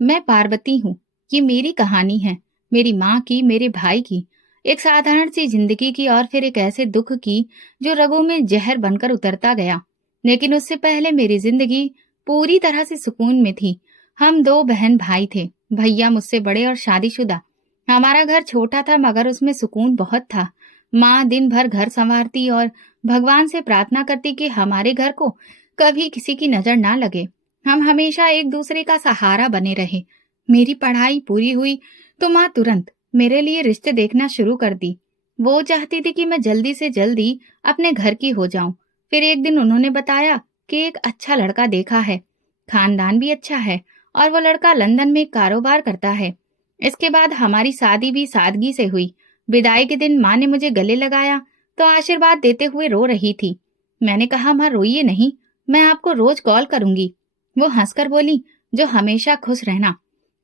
मैं पार्वती हूँ। ये मेरी कहानी है, मेरी माँ की, मेरे भाई की। एक साधारण सी जिंदगी की और फिर एक ऐसे दुख की जो रगों में जहर बनकर उतरता गया। लेकिन उससे पहले मेरी जिंदगी पूरी तरह से सुकून में थी। हम दो बहन भाई थे, भैया मुझसे बड़े और शादीशुदा। हमारा घर छोटा था मगर उसमें सुकून बहुत था। माँ दिन भर घर संवारती और भगवान से प्रार्थना करती कि हमारे घर को कभी किसी की नजर ना लगे। हम हमेशा एक दूसरे का सहारा बने रहे। मेरी पढ़ाई पूरी हुई तो माँ तुरंत मेरे लिए रिश्ते देखना शुरू कर दी। वो चाहती थी कि मैं जल्दी से जल्दी अपने घर की हो जाऊं। फिर एक दिन उन्होंने बताया कि एक अच्छा लड़का देखा है, खानदान भी अच्छा है और वो लड़का लंदन में कारोबार करता है। इसके बाद हमारी शादी भी सादगी से हुई। विदाई के दिन माँ ने मुझे गले लगाया तो आशीर्वाद देते हुए रो रही थी। मैंने कहा, माँ रोइए नहीं, मैं आपको रोज कॉल करूंगी। वो हंसकर बोली, जो हमेशा खुश रहना।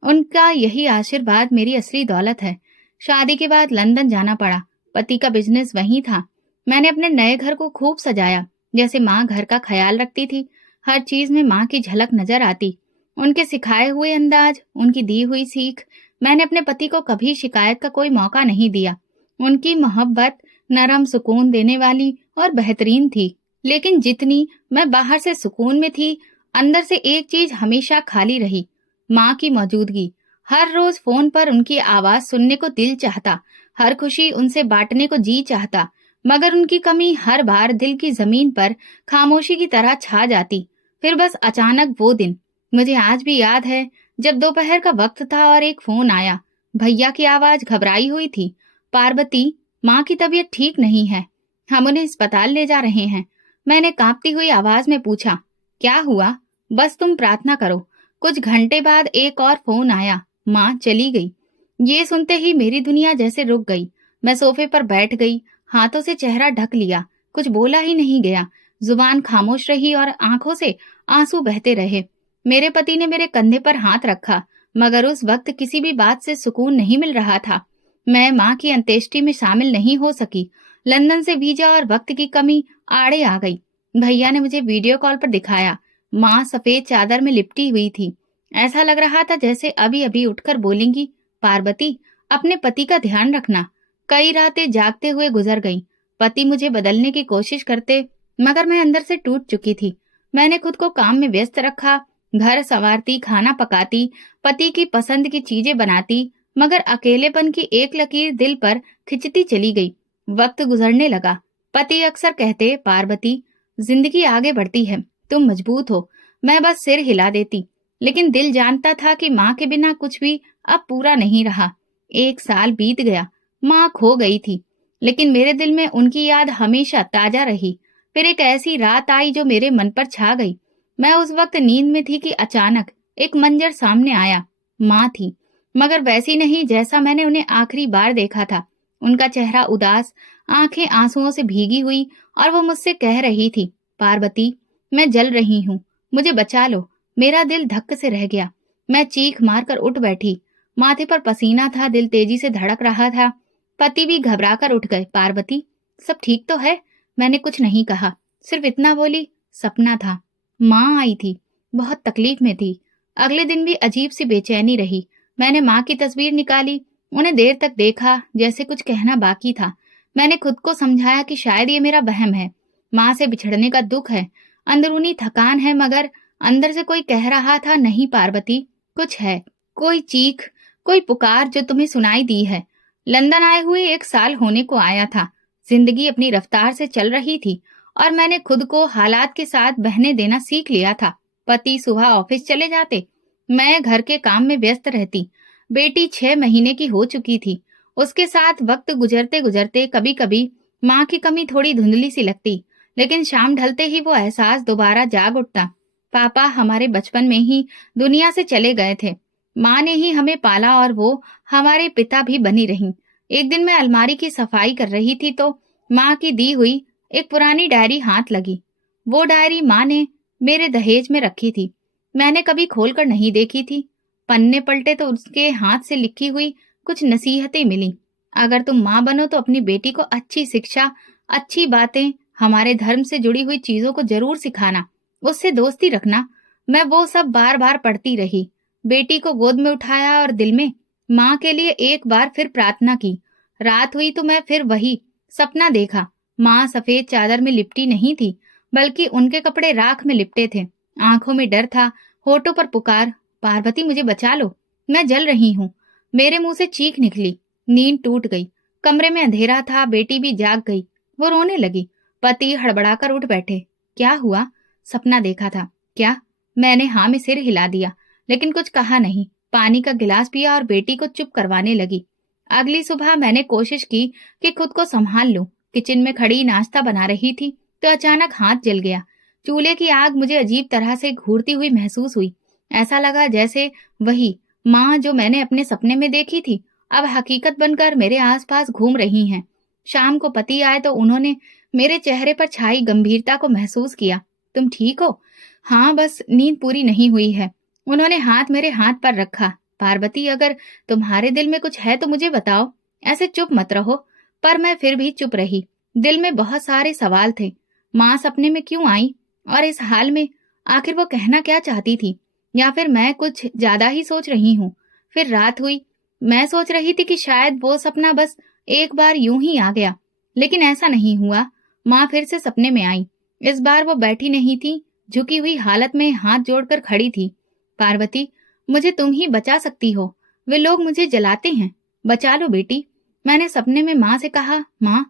उनका यही आशीर्वाद मेरी असली दौलत है। शादी के बाद लंदन जाना पड़ा। पति का बिजनेस वहीं था। मैंने अपने नए घर को खूब सजाया, जैसे माँ घर का ख्याल रखती थी। हर चीज में माँ की झलक नजर आती। उनके सिखाए हुए अंदाज, उनकी दी हुई सीख। मैंने अपने पति को कभी शिकायत का कोई मौका नहीं दिया। उनकी मोहब्बत नरम, सुकून देने वाली और बेहतरीन थी। लेकिन जितनी मैं बाहर से सुकून में थी, अंदर से एक चीज हमेशा खाली रही, माँ की मौजूदगी। हर रोज फोन पर उनकी आवाज सुनने को दिल चाहता, हर खुशी उनसे बांटने को जी चाहता, मगर उनकी कमी हर बार दिल की जमीन पर खामोशी की तरह छा जाती। फिर बस अचानक वो दिन, मुझे आज भी याद है, जब दोपहर का वक्त था और एक फोन आया। भैया की आवाज घबराई हुई थी, पार्वती, माँ की तबीयत ठीक नहीं है, हम उन्हें अस्पताल ले जा रहे हैं। मैंने कांपती हुई आवाज में पूछा, क्या हुआ? बस तुम प्रार्थना करो। कुछ घंटे बाद एक और फोन आया, माँ चली गई। ये सुनते ही मेरी दुनिया जैसे रुक गई। मैं सोफे पर बैठ गई, हाथों से चेहरा ढक लिया। कुछ बोला ही नहीं गया, जुबान खामोश रही और आंखों से आंसू बहते रहे। मेरे पति ने मेरे कंधे पर हाथ रखा, मगर उस वक्त किसी भी बात से सुकून नहीं मिल रहा था। मैं माँ की अंत्येष्टि में शामिल नहीं हो सकी। लंदन से वीजा और वक्त की कमी आड़े आ गई। भैया ने मुझे वीडियो कॉल पर दिखाया। माँ सफेद चादर में लिपटी हुई थी। ऐसा लग रहा था जैसे अभी अभी उठकर बोलेंगी, पार्वती, अपने पति का ध्यान रखना। कई रातें जागते हुए गुजर गईं। पति मुझे बदलने की कोशिश करते, मगर मैं अंदर से टूट चुकी थी। मैंने खुद को काम में व्यस्त रखा, घर संवारती, खाना पकाती, पति की पसंद की चीजें बनाती, मगर अकेलेपन की एक लकीर दिल पर खिंचती चली गई। वक्त गुजरने लगा। पति अक्सर कहते, पार्वती, जिंदगी आगे बढ़ती है, तुम मजबूत हो। मैं बस सिर हिला देती, लेकिन दिल जानता था कि माँ के बिना कुछ भी अब पूरा नहीं रहा। 1 साल बीत गया, माँ खो गई थी, लेकिन मेरे दिल में उनकी याद हमेशा ताजा रही। फिर एक ऐसी रात आई जो मेरे मन पर छा गई। मैं उस वक्त नींद में थी कि अचानक एक मंजर सामने आया। माँ थी, मगर वैसी नहीं जैसा मैंने उन्हें आखिरी बार देखा था। उनका चेहरा उदास, आंखें आंसुओं से भीगी हुई, और वो मुझसे कह रही थी, पार्वती, मैं जल रही हूँ, मुझे बचा लो। मेरा दिल धक्क से रह गया। मैं चीख मारकर उठ बैठी। माथे पर पसीना था, दिल तेजी से धड़क रहा था। पति भी घबराकर उठ गए। पार्वती, सब ठीक तो है? मैंने कुछ नहीं कहा, सिर्फ इतना बोली, सपना था। माँ आई थी, बहुत तकलीफ में थी। अगले दिन भी अजीब सी बेचैनी रही। मैंने माँ की तस्वीर निकाली, उन्हें देर तक देखा, जैसे कुछ कहना बाकी था। मैंने खुद को समझाया कि शायद ये मेरा वहम है, माँ से बिछड़ने का दुख है, अंदरूनी थकान है, मगर अंदर से कोई कह रहा था, नहीं पार्वती, कुछ है, कोई चीख, कोई पुकार जो तुम्हें सुनाई दी है। लंदन आए हुए 1 साल होने को आया था। जिंदगी अपनी रफ्तार से चल रही थी और मैंने खुद को हालात के साथ बहने देना सीख लिया था। पति सुबह ऑफिस चले जाते, मैं घर के काम में व्यस्त रहती। बेटी 6 महीने की हो चुकी थी। उसके साथ वक्त गुजरते गुजरते कभी कभी माँ की कमी थोड़ी धुंधली सी लगती, लेकिन शाम ढलते ही वो एहसास दोबारा जाग उठता। पापा हमारे बचपन में ही दुनिया से चले गए थे। माँ ने ही हमें पाला और वो हमारे पिता भी बनी रहीं। एक दिन मैं अलमारी की सफाई कर रही थी तो माँ की दी हुई एक पुरानी डायरी हाथ लगी। वो डायरी माँ ने मेरे दहेज में रखी थी। मैंने कभी खोलकर नहीं देखी थी। पन्ने पलटे तो उसके हाथ से लिखी हुई कुछ नसीहतें मिली। अगर तुम माँ बनो तो अपनी बेटी को अच्छी शिक्षा, अच्छी बातें, हमारे धर्म से जुड़ी हुई चीजों को जरूर सिखाना, उससे दोस्ती रखना। मैं वो सब बार बार पढ़ती रही। बेटी को गोद में उठाया और दिल में माँ के लिए एक बार फिर प्रार्थना की। रात हुई तो मैं फिर वही सपना देखा। माँ सफेद चादर में लिपटी नहीं थी, बल्कि उनके कपड़े राख में लिपटे थे। आंखों में डर था, होठों पर पुकार, पार्वती मुझे बचा लो, मैं जल रही हूँ। मेरे मुंह से चीख निकली। नींद टूट गई। कमरे में अंधेरा था, बेटी भी जाग गई। वो रोने लगी। पति हड़बड़ाकर उठ बैठे। क्या हुआ? सपना देखा था क्या? मैंने हाँ में सिर हिला दिया, लेकिन कुछ कहा नहीं। पानी का गिलास पिया और बेटी को चुप करवाने लगी। अगली सुबह मैंने कोशिश की कि खुद को संभाल लूं। किचन में खड़ी नाश्ता बना रही थी तो अचानक हाथ जल गया। चूल्हे की आग मुझे अजीब तरह से घूरती हुई महसूस हुई। ऐसा लगा जैसे वही माँ जो मैंने अपने सपने में देखी थी अब हकीकत बनकर मेरे आसपास घूम रही हैं। शाम को पति आए तो उन्होंने मेरे चेहरे पर छाई गंभीरता को महसूस किया। तुम ठीक हो? हाँ, बस नींद पूरी नहीं हुई है। उन्होंने हाथ मेरे हाथ पर रखा। पार्वती, अगर तुम्हारे दिल में कुछ है तो मुझे बताओ, ऐसे चुप मत रहो। पर मैं फिर भी चुप रही। दिल में बहुत सारे सवाल थे। माँ सपने में क्यों आई और इस हाल में? आखिर वो कहना क्या चाहती थी? या फिर मैं कुछ ज्यादा ही सोच रही हूँ? फिर रात हुई। मैं सोच रही थी कि शायद वो सपना बस एक बार यूं ही आ गया, लेकिन ऐसा नहीं हुआ। माँ फिर से सपने में आई। इस बार वो बैठी नहीं थी, झुकी हुई हालत में हाथ जोड़कर खड़ी थी। पार्वती, मुझे तुम ही बचा सकती हो। वे लोग मुझे जलाते हैं, बचा लो बेटी। मैंने सपने में माँ से कहा। माँ,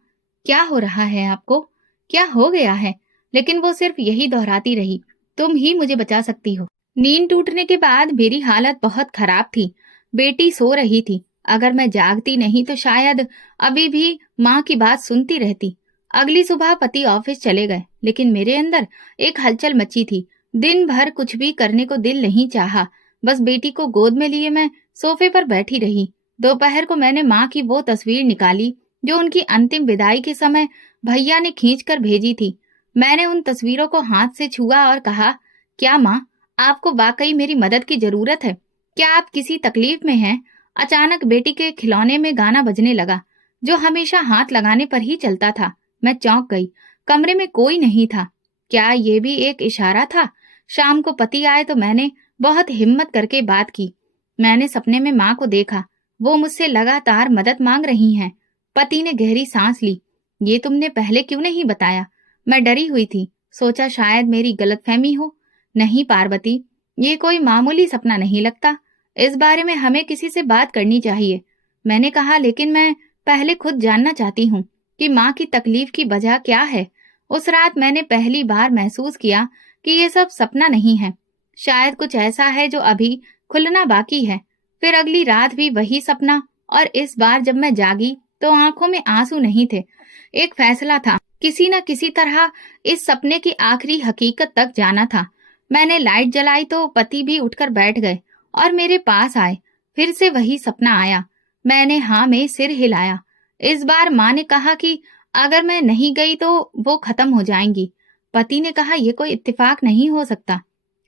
क्या हो रहा है आपको? क्या हो गया है? लेकिन वो सिर्फ यही दोहराती रही, तुम ही मुझे बचा सकती हो। नींद टूटने के बाद मेरी हालत बहुत खराब थी। बेटी सो रही थी। अगर मैं जागती नहीं तो शायद अभी भी माँ की बात सुनती रहती। अगली सुबह पति ऑफिस चले गए, लेकिन मेरे अंदर एक हलचल मची थी। दिन भर कुछ भी करने को दिल नहीं चाहा। बस बेटी को गोद में लिए मैं सोफे पर बैठी रही। दोपहर को मैंने माँ की वो तस्वीर निकाली जो उनकी अंतिम विदाई के समय भैया ने खींचकर भेजी थी। मैंने उन तस्वीरों को हाथ से छुआ और कहा, क्या माँ, आपको वाकई मेरी मदद की जरूरत है? क्या आप किसी तकलीफ में हैं? अचानक बेटी के खिलौने में गाना बजने लगा, जो हमेशा हाथ लगाने पर ही चलता था। मैं चौंक गई। कमरे में कोई नहीं था। क्या ये भी एक इशारा था? शाम को पति आए तो मैंने बहुत हिम्मत करके बात की। मैंने सपने में माँ को देखा। वो मुझसे लगातार मदद मांग रही हैं। पति ने गहरी सांस ली। ये तुमने पहले क्यों नहीं बताया? मैं डरी हुई थी। सोचा शायद मेरी गलतफहमी हो। नहीं पार्वती, ये कोई मामूली सपना नहीं लगता। इस बारे में हमें किसी से बात करनी चाहिए। मैंने कहा, लेकिन मैं पहले खुद जानना चाहती हूँ कि माँ की तकलीफ की वजह क्या है। उस रात मैंने पहली बार महसूस किया कि ये सब सपना नहीं है। शायद कुछ ऐसा है जो अभी खुलना बाकी है। फिर अगली रात भी वही सपना, और इस बार जब मैं जागी तो आंखों में आंसू नहीं थे। एक फैसला था, किसी न किसी तरह इस सपने की आखिरी हकीकत तक जाना था। मैंने लाइट जलाई तो पति भी उठकर बैठ गए और मेरे पास आए। फिर से वही सपना आया। मैंने हाँ में सिर हिलाया। इस बार माँ ने कहा कि अगर मैं नहीं गई तो वो खत्म हो जाएंगी। पति ने कहा, यह कोई इत्तेफाक नहीं हो सकता,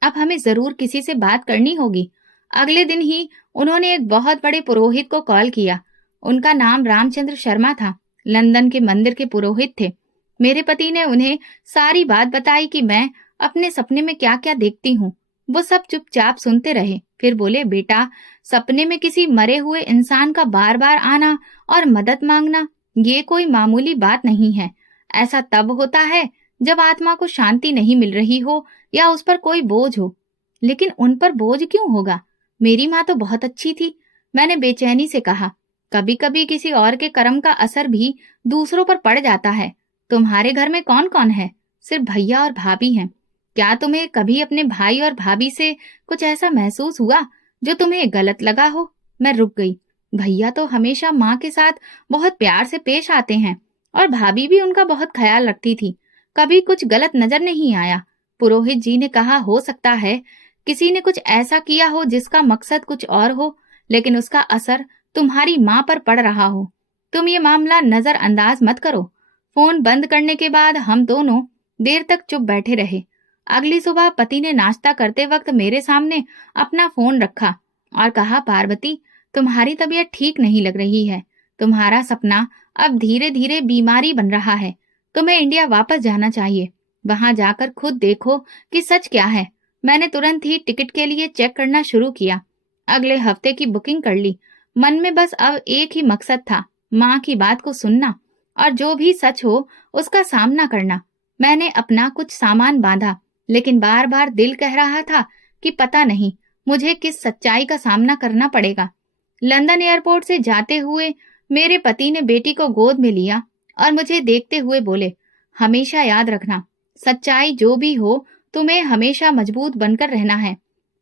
अब हमें जरूर किसी से बात करनी होगी। अगले दिन ही उन्होंने एक बहुत बड़े पुरोहित को कॉल किया। उनका नाम रामचंद्र शर्मा था। लंदन के मंदिर के पुरोहित थे। मेरे पति ने उन्हें सारी बात बताई कि मैं अपने सपने में क्या क्या देखती हूँ। वो सब चुपचाप सुनते रहे। फिर बोले, बेटा, सपने में किसी मरे हुए इंसान का बार बार आना और मदद मांगना ये कोई मामूली बात नहीं है। ऐसा तब होता है जब आत्मा को शांति नहीं मिल रही हो या उस पर कोई बोझ हो। लेकिन उन पर बोझ क्यों होगा? मेरी माँ तो बहुत अच्छी थी। मैंने बेचैनी से कहा, कभी कभी किसी और के कर्म का असर भी दूसरों पर पड़ जाता है। तुम्हारे घर में कौन कौन है? सिर्फ भैया और भाभी हैं। क्या तुम्हें कभी अपने भाई और भाभी से कुछ ऐसा महसूस हुआ जो तुम्हें गलत लगा हो? मैं रुक गई। भैया तो हमेशा माँ के साथ बहुत प्यार से पेश आते हैं और भाभी भी उनका बहुत ख्याल रखती थी। कभी कुछ गलत नजर नहीं आया। पुरोहित जी ने कहा, हो सकता है किसी ने कुछ ऐसा किया हो जिसका मकसद कुछ और हो, लेकिन उसका असर तुम्हारी माँ पर पड़ रहा हो। तुम ये मामला नजरअंदाज मत करो। फोन बंद करने के बाद हम दोनों देर तक चुप बैठे रहे। अगली सुबह पति ने नाश्ता करते वक्त मेरे सामने अपना फोन रखा और कहा, पार्वती, तुम्हारी तबीयत ठीक नहीं लग रही है। तुम्हारा सपना अब धीरे धीरे बीमारी बन रहा है। तुम्हें इंडिया वापस जाना चाहिए। वहां जाकर खुद देखो कि सच क्या है। मैंने तुरंत ही टिकट के लिए चेक करना शुरू किया। अगले हफ्ते की बुकिंग कर ली। मन में बस अब एक ही मकसद था, माँ की बात को सुनना और जो भी सच हो उसका सामना करना। मैंने अपना कुछ सामान बांधा, लेकिन बार बार दिल कह रहा था कि पता नहीं मुझे किस सच्चाई का सामना करना पड़ेगा। लंदन एयरपोर्ट से जाते हुए मेरे पति ने बेटी को गोद में लिया और मुझे देखते हुए बोले, हमेशा याद रखना, सच्चाई जो भी हो तुम्हें हमेशा मजबूत बनकर रहना है।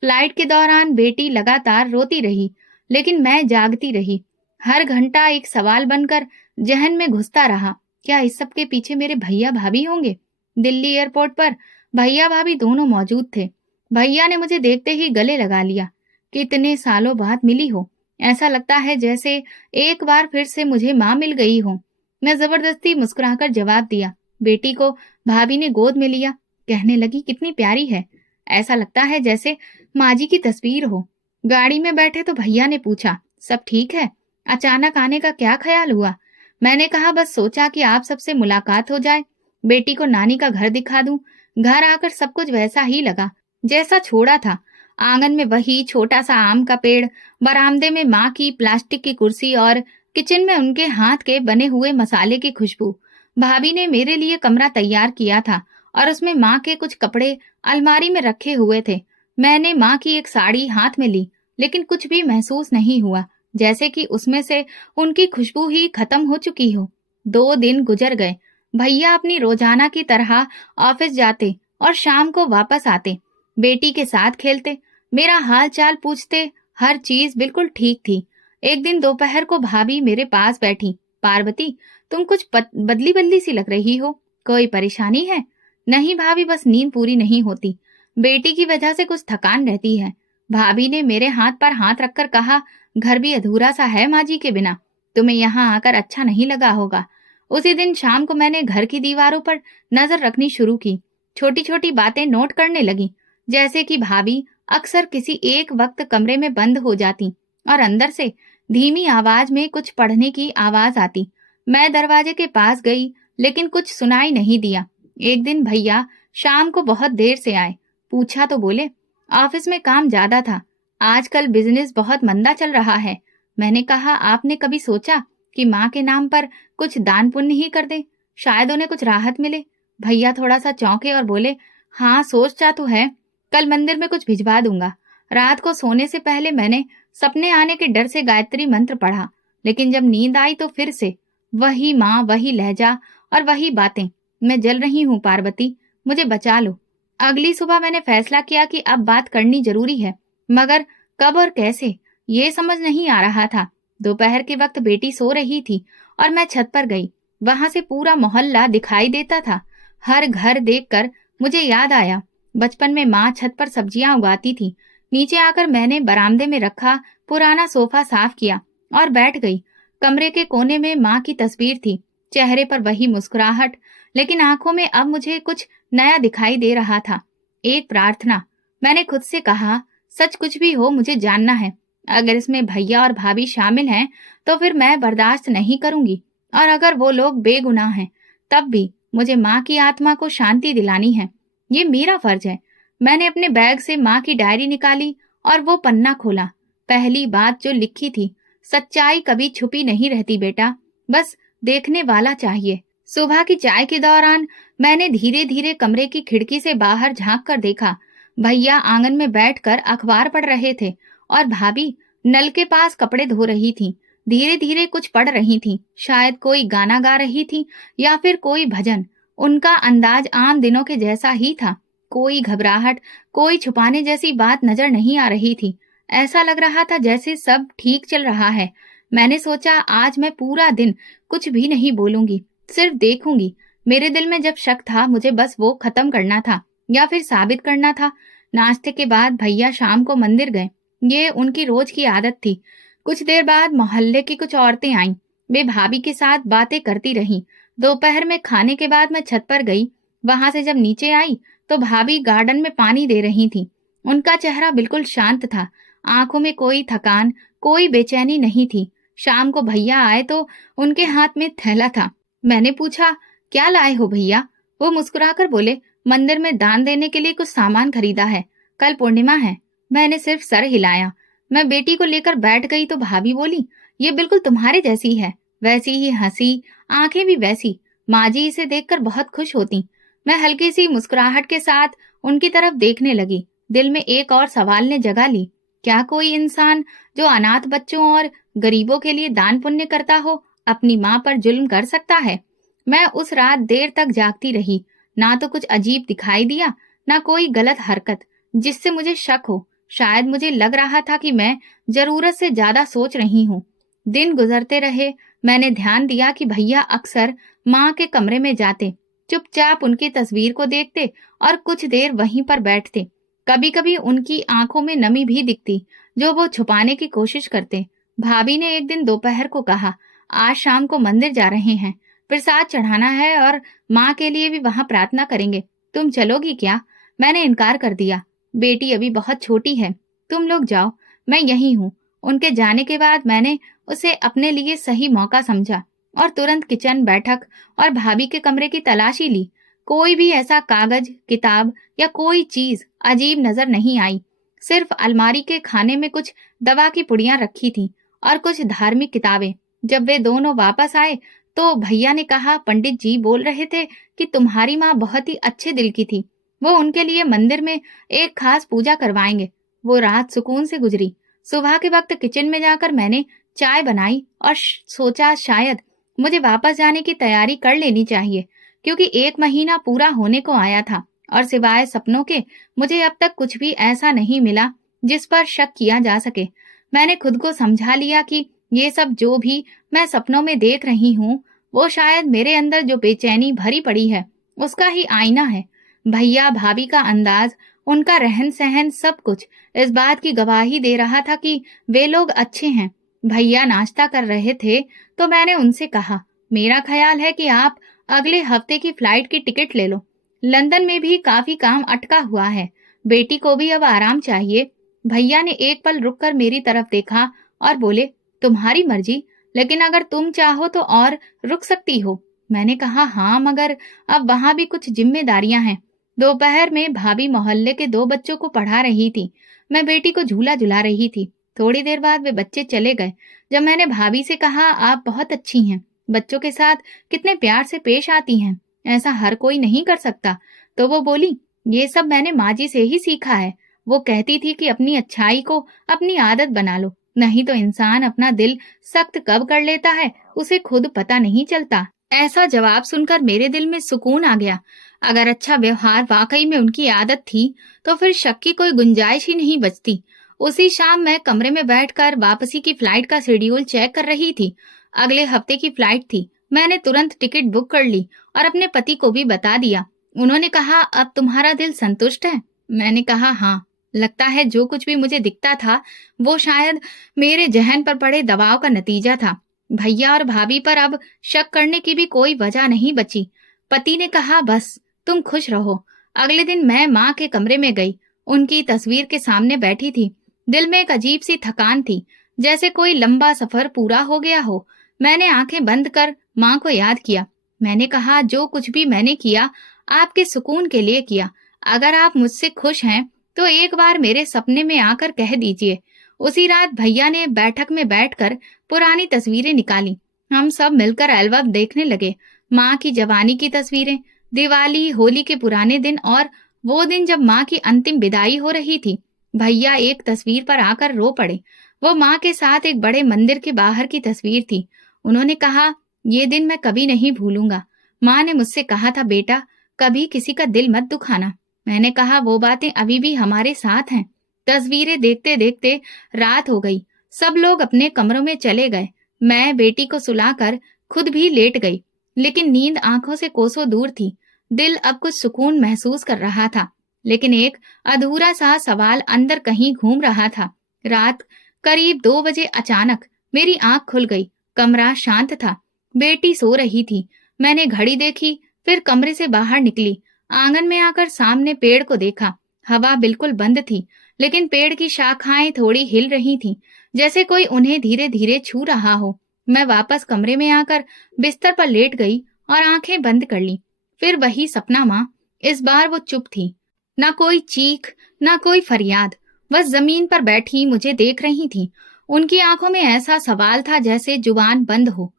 फ्लाइट के दौरान बेटी लगातार रोती रही, लेकिन मैं जागती रही। हर घंटा एक सवाल बनकर जहन में घुसता रहा, क्या इस सब के पीछे मेरे भैया भाभी होंगे? दिल्ली एयरपोर्ट पर भैया भाभी दोनों मौजूद थे। भैया ने मुझे देखते ही गले लगा लिया। कितने सालों बाद मिली हो, ऐसा लगता है जैसे एक बार फिर से मुझे माँ मिल गई हो। मैं जबरदस्ती मुस्कुराकर जवाब दिया। बेटी को भाभी ने गोद में लिया, कहने लगी, कितनी प्यारी है, ऐसा लगता है जैसे माँ जी की तस्वीर हो। गाड़ी में बैठे तो भैया ने पूछा, सब ठीक है? अचानक आने का क्या ख्याल हुआ? मैंने कहा, बस सोचा कि आप सबसे मुलाकात हो जाए, बेटी को नानी का घर दिखा दूं। घर आकर सब कुछ वैसा ही लगा जैसा छोड़ा था। आंगन में वही छोटा सा आम का पेड़, बरामदे में माँ की प्लास्टिक की कुर्सी और किचन में उनके हाथ के बने हुए मसाले की खुशबू। भाभी ने मेरे लिए कमरा तैयार किया था और उसमें माँ के कुछ कपड़े अलमारी में रखे हुए थे। मैंने माँ की एक साड़ी हाथ में ली, लेकिन कुछ भी महसूस नहीं हुआ, जैसे कि उसमें से उनकी खुशबू ही खत्म हो चुकी हो। 2 दिन गुजर गए। भैया अपनी रोजाना की तरह ऑफिस जाते और शाम को वापस आते, बेटी के साथ खेलते, मेरा हाल चाल पूछते। हर चीज बिल्कुल ठीक थी। एक दिन दोपहर को भाभी मेरे पास बैठी, पार्वती, तुम कुछ बदली बदली सी लग रही हो, कोई परेशानी है? नहीं भाभी, बस नींद पूरी नहीं होती, बेटी की वजह से कुछ थकान रहती है। भाभी ने मेरे हाथ पर हाथ रखकर कहा, घर भी अधूरा सा है माँ जी के बिना, तुम्हें यहाँ आकर अच्छा नहीं लगा होगा। उसी दिन शाम को मैंने घर की दीवारों पर नजर रखनी शुरू की, छोटी छोटी बातें नोट करने लगी, जैसे कि भाभी अक्सर किसी एक वक्त कमरे में बंद हो जाती और अंदर से धीमी आवाज में कुछ पढ़ने की आवाज आती। मैं दरवाजे के पास गई, लेकिन कुछ सुनाई नहीं दिया। एक दिन भैया शाम को बहुत देर से आए। पूछा तो बोले, ऑफिस में काम ज्यादा था, आजकल बिजनेस बहुत मंदा चल रहा है। मैंने कहा, आपने कभी सोचा कि माँ के नाम पर कुछ दान पुण्य ही कर दे, शायद उन्हें कुछ राहत मिले? भैया थोड़ा सा चौंके और बोले, हाँ सोचा तो है, कल मंदिर में कुछ भिजवा दूंगा। रात को सोने से पहले मैंने सपने आने के डर से गायत्री मंत्र पढ़ा, लेकिन जब नींद आई तो फिर से वही माँ, वही लहजा और वही बातें। मैं जल रही हूँ पार्वती, मुझे बचा लो। अगली सुबह मैंने फैसला किया कि अब बात करनी जरूरी है, मगर कब और कैसे ये समझ नहीं आ रहा था। दोपहर के वक्त बेटी सो रही थी और मैं छत पर गई। वहां से पूरा मोहल्ला दिखाई देता था। हर घर देखकर मुझे याद आया, बचपन में माँ छत पर सब्जियां उगाती थी। नीचे आकर मैंने बरामदे में रखा पुराना सोफा साफ किया और बैठ गई। कमरे के कोने में माँ की तस्वीर थी, चेहरे पर वही मुस्कुराहट, लेकिन आंखों में अब मुझे कुछ नया दिखाई दे रहा था। एक प्रार्थना। मैंने खुद से कहा, सच कुछ भी हो मुझे जानना है। अगर इसमें भैया और भाभी शामिल हैं तो फिर मैं बर्दाश्त नहीं करूंगी, और अगर वो लोग बेगुनाह हैं तब भी मुझे माँ की आत्मा को शांति दिलानी है। ये मेरा फर्ज है। मैंने अपने बैग से माँ की डायरी निकाली और वो पन्ना खोला। पहली बात जो लिखी थी, सच्चाई कभी छुपी नहीं रहती बेटा, बस देखने वाला चाहिए। सुबह की चाय के दौरान मैंने धीरे धीरे कमरे की खिड़की से बाहर झांक कर देखा। भैया आंगन में बैठकर अखबार पढ़ रहे थे और भाभी नल के पास कपड़े धो रही थी। धीरे धीरे कुछ पढ़ रही थी, शायद कोई गाना गा रही थी या फिर कोई भजन। उनका अंदाज आम दिनों के जैसा ही था, कोई घबराहट, कोई छुपाने जैसी बात नजर नहीं आ रही थी। ऐसा लग रहा था जैसे सब ठीक चल रहा है। मैंने सोचा, आज मैं पूरा दिन कुछ भी नहीं बोलूंगी, सिर्फ देखूंगी। मेरे दिल में जब शक था, मुझे बस वो खत्म करना था या फिर साबित करना था। नाश्ते के बाद भैया शाम को मंदिर गए, ये उनकी रोज की आदत थी। कुछ देर बाद मोहल्ले की कुछ औरतें आईं। वे भाभी के साथ बातें करती रहीं। दोपहर में खाने के बाद मैं छत पर गई। वहां से जब नीचे आई तो भाभी गार्डन में पानी दे रही थी। उनका चेहरा बिल्कुल शांत था, आंखों में कोई थकान, कोई बेचैनी नहीं थी। शाम को भैया आए तो उनके हाथ में थैला था। मैंने पूछा, क्या लाए हो भैया? वो मुस्कुराकर बोले, मंदिर में दान देने के लिए कुछ सामान खरीदा है, कल पूर्णिमा है। मैंने सिर्फ सर हिलाया। मैं बेटी को लेकर बैठ गई तो भाभी बोली, ये बिल्कुल तुम्हारे जैसी है, वैसी ही हंसी, आंखें भी वैसी। माँ जी इसे देखकर बहुत खुश होती। मैं हल्की सी मुस्कुराहट के साथ उनकी तरफ देखने लगी। दिल में एक और सवाल ने जगह ली, क्या कोई इंसान जो अनाथ बच्चों और गरीबों के लिए दान पुण्य करता हो अपनी माँ पर जुल्म कर सकता है? मैं उस रात देर तक जागती रही। ना तो कुछ अजीब दिखाई दिया, ना कोई गलत हरकत जिससे मुझे शक हो। शायद मुझे लग रहा था कि मैं जरूरत से ज्यादा सोच रही हूँ। दिन गुजरते रहे। मैंने ध्यान दिया कि भैया अक्सर माँ के कमरे में जाते, चुपचाप उनकी तस्वीर को देखते और कुछ देर वहीं पर बैठते। कभी कभी उनकी आंखों में नमी भी दिखती, जो वो छुपाने की कोशिश करते। भाभी ने एक दिन दोपहर को कहा, आज शाम को मंदिर जा रहे हैं, प्रसाद चढ़ाना है और माँ के लिए भी वहां प्रार्थना करेंगे। तुम चलोगी क्या? मैंने इनकार कर दिया। बेटी अभी बहुत छोटी है, तुम लोग जाओ, मैं यहीं हूँ। उनके जाने के बाद मैंने उसे अपने लिए सही मौका समझा और तुरंत किचन, बैठक और भाभी के कमरे की तलाशी ली। कोई भी ऐसा कागज, किताब या कोई चीज अजीब नजर नहीं आई। सिर्फ अलमारी के खाने में कुछ दवा की पुड़ियां रखी थी और कुछ धार्मिक किताबें। जब वे दोनों वापस आए तो भैया ने कहा, पंडित जी बोल रहे थे कि तुम्हारी माँ बहुत ही अच्छे दिल की थी, वो उनके लिए मंदिर में एक खास पूजा करवाएंगे। वो रात सुकून से गुजरी। सुबह के वक्त किचन में जाकर मैंने चाय बनाई और सोचा शायद मुझे वापस जाने की तैयारी कर लेनी चाहिए, क्योंकि 1 महीना पूरा होने को आया था और सिवाय सपनों के मुझे अब तक कुछ भी ऐसा नहीं मिला जिस पर शक किया जा सके। मैंने खुद को समझा लिया कि ये सब जो भी मैं सपनों में देख रही हूँ, वो शायद मेरे अंदर जो बेचैनी भरी पड़ी है उसका ही आईना है। भैया, भाभी का अंदाज, उनका रहन सहन, सब कुछ इस बात की गवाही दे रहा था कि वे लोग अच्छे हैं। भैया नाश्ता कर रहे थे तो मैंने उनसे कहा, मेरा ख्याल है कि आप अगले हफ्ते की फ्लाइट की टिकट ले लो। लंदन में भी काफी काम अटका हुआ है, बेटी को भी अब आराम चाहिए। भैया ने एक पल रुककर मेरी तरफ देखा और बोले, तुम्हारी मर्जी, लेकिन अगर तुम चाहो तो और रुक सकती हो। मैंने कहा, हाँ, मगर अब वहां भी कुछ जिम्मेदारियां हैं। दोपहर में भाभी मोहल्ले के 2 बच्चों को पढ़ा रही थी, मैं बेटी को झूला झुला रही थी। थोड़ी देर बाद वे बच्चे चले गए। जब मैंने भाभी से कहा, आप बहुत अच्छी हैं, बच्चों के साथ कितने प्यार से पेश आती हैं, ऐसा हर कोई नहीं कर सकता, तो वो बोली, ये सब मैंने माँ जी से ही सीखा है। वो कहती थी कि अपनी अच्छाई को अपनी आदत बना लो, नहीं तो इंसान अपना दिल सख्त कब कर लेता है उसे खुद पता नहीं चलता। ऐसा जवाब सुनकर मेरे दिल में सुकून आ गया। अगर अच्छा व्यवहार वाकई में उनकी आदत थी तो फिर शक की कोई गुंजाइश ही नहीं बचती। उसी शाम मैं कमरे में बैठकर वापसी की फ्लाइट का शेड्यूल चेक कर रही थी। अगले हफ्ते की फ्लाइट थी। मैंने तुरंत टिकट बुक कर ली और अपने पति को भी बता दिया। उन्होंने कहा, अब तुम्हारा दिल संतुष्ट है? मैंने कहा, हाँ, लगता है जो कुछ भी मुझे दिखता था वो शायद मेरे जहन पर पड़े दबाव का नतीजा था। भैया और भाभी पर अब शक करने की भी कोई वजह नहीं बची। पति ने कहा, बस तुम खुश रहो। अगले दिन मैं माँ के कमरे में गई। उनकी तस्वीर के सामने बैठी थी। दिल में एक अजीब सी थकान थी, जैसे कोई लंबा सफर पूरा हो गया हो। मैंने आंखें बंद कर माँ को याद किया। मैंने कहा, जो कुछ भी मैंने किया आपके सुकून के लिए किया। अगर आप मुझसे खुश हैं तो एक बार मेरे सपने में आकर कह दीजिए। उसी रात भैया ने बैठक में बैठकर पुरानी तस्वीरें निकाली। हम सब मिलकर एल्बम देखने लगे। माँ की जवानी की तस्वीरें, दिवाली, होली के पुराने दिन और वो दिन जब माँ की अंतिम विदाई हो रही थी। भैया एक तस्वीर पर आकर रो पड़े। वो माँ के साथ एक बड़े मंदिर के बाहर की तस्वीर थी। उन्होंने कहा, ये दिन मैं कभी नहीं भूलूंगा। माँ ने मुझसे कहा था, बेटा कभी किसी का दिल मत दुखाना। मैंने कहा, वो बातें अभी भी हमारे साथ हैं। तस्वीरें देखते देखते रात हो गई। सब लोग अपने कमरों में चले गए। मैं बेटी को सुलाकर खुद भी लेट गई, लेकिन नींद आंखों से कोसों दूर थी। दिल अब कुछ सुकून महसूस कर रहा था, लेकिन एक अधूरा सा सवाल अंदर कहीं घूम रहा था। रात करीब 2 बजे अचानक मेरी आंख खुल गई। कमरा शांत था, बेटी सो रही थी। मैंने घड़ी देखी, फिर कमरे से बाहर निकली। आंगन में आकर सामने पेड़ को देखा। हवा बिल्कुल बंद थी, लेकिन पेड़ की शाखाएं थोड़ी हिल रही थीं, जैसे कोई उन्हें धीरे धीरे छू रहा हो। मैं वापस कमरे में आकर बिस्तर पर लेट गई और आंखें बंद कर ली। फिर वही सपना माँ। इस बार वो चुप थी, ना कोई चीख, ना कोई फरियाद। बस जमीन पर बैठी मुझे देख रही थी। उनकी आंखों में ऐसा सवाल था जैसे जुबान बंद हो।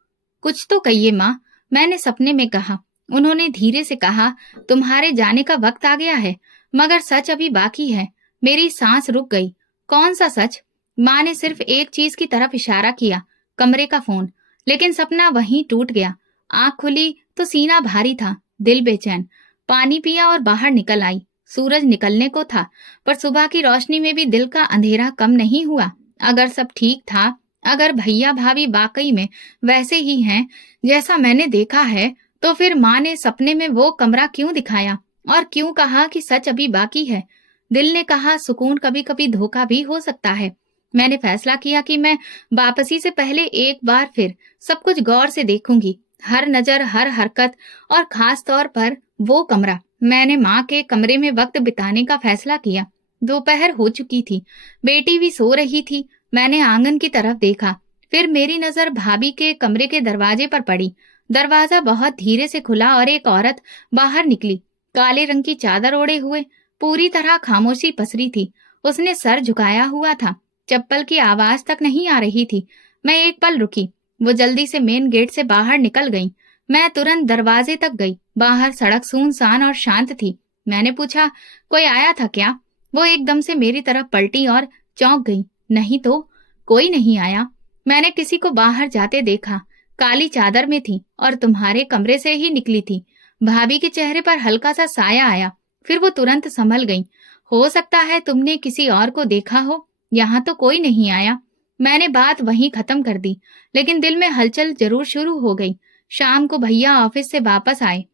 कुछ तो कहिए माँ, मैंने सपने में कहा। उन्होंने धीरे से कहा, तुम्हारे जाने का वक्त आ गया है, मगर सच अभी बाकी है। मेरी सांस रुक गई। कौन सा सच? माँ ने सिर्फ एक चीज की तरफ इशारा किया, कमरे का फोन। लेकिन सपना वहीं टूट गया। आंख खुली तो सीना भारी था, दिल बेचैन। पानी पिया और बाहर निकल आई। सूरज निकलने को था, पर सुबह की रोशनी में भी दिल का अंधेरा कम नहीं हुआ। अगर सब ठीक था, अगर भैया भाभी वाकई में वैसे ही हैं जैसा मैंने देखा है, तो फिर माँ ने सपने में वो कमरा क्यों दिखाया और क्यों कहा कि सच अभी बाकी है? दिल ने कहा सुकून कभी कभी धोखा भी हो सकता है। मैंने फैसला किया कि मैं वापसी से पहले एक बार फिर सब कुछ गौर से देखूंगी, हर नजर, हर हरकत, और खास तौर पर वो कमरा। मैंने माँ के कमरे में वक्त बिताने का फैसला किया। दोपहर हो चुकी थी, बेटी भी सो रही थी। मैंने आंगन की तरफ देखा, फिर मेरी नजर भाभी के कमरे के दरवाजे पर पड़ी। दरवाजा बहुत धीरे से खुला और एक औरत बाहर निकली, काले रंग की चादर ओढ़े हुए। पूरी तरह खामोशी पसरी थी। उसने सर झुकाया हुआ था, चप्पल की आवाज तक नहीं आ रही थी। मैं एक पल रुकी। वो जल्दी से मेन गेट से बाहर निकल गई। मैं तुरंत दरवाजे तक गई। बाहर सड़क सुनसान और शांत थी। मैंने पूछा, कोई आया था क्या? वो एकदम से मेरी तरफ पलटी और चौंक गई। नहीं तो, कोई नहीं आया। मैंने किसी को बाहर जाते देखा, काली चादर में थी और तुम्हारे कमरे से ही निकली थी। भाभी के चेहरे पर हल्का सा साया आया, फिर वो तुरंत संभल गई। हो सकता है तुमने किसी और को देखा हो, यहाँ तो कोई नहीं आया। मैंने बात वहीं खत्म कर दी, लेकिन दिल में हलचल जरूर शुरू हो गई। शाम को भैया ऑफिस से वापस आए।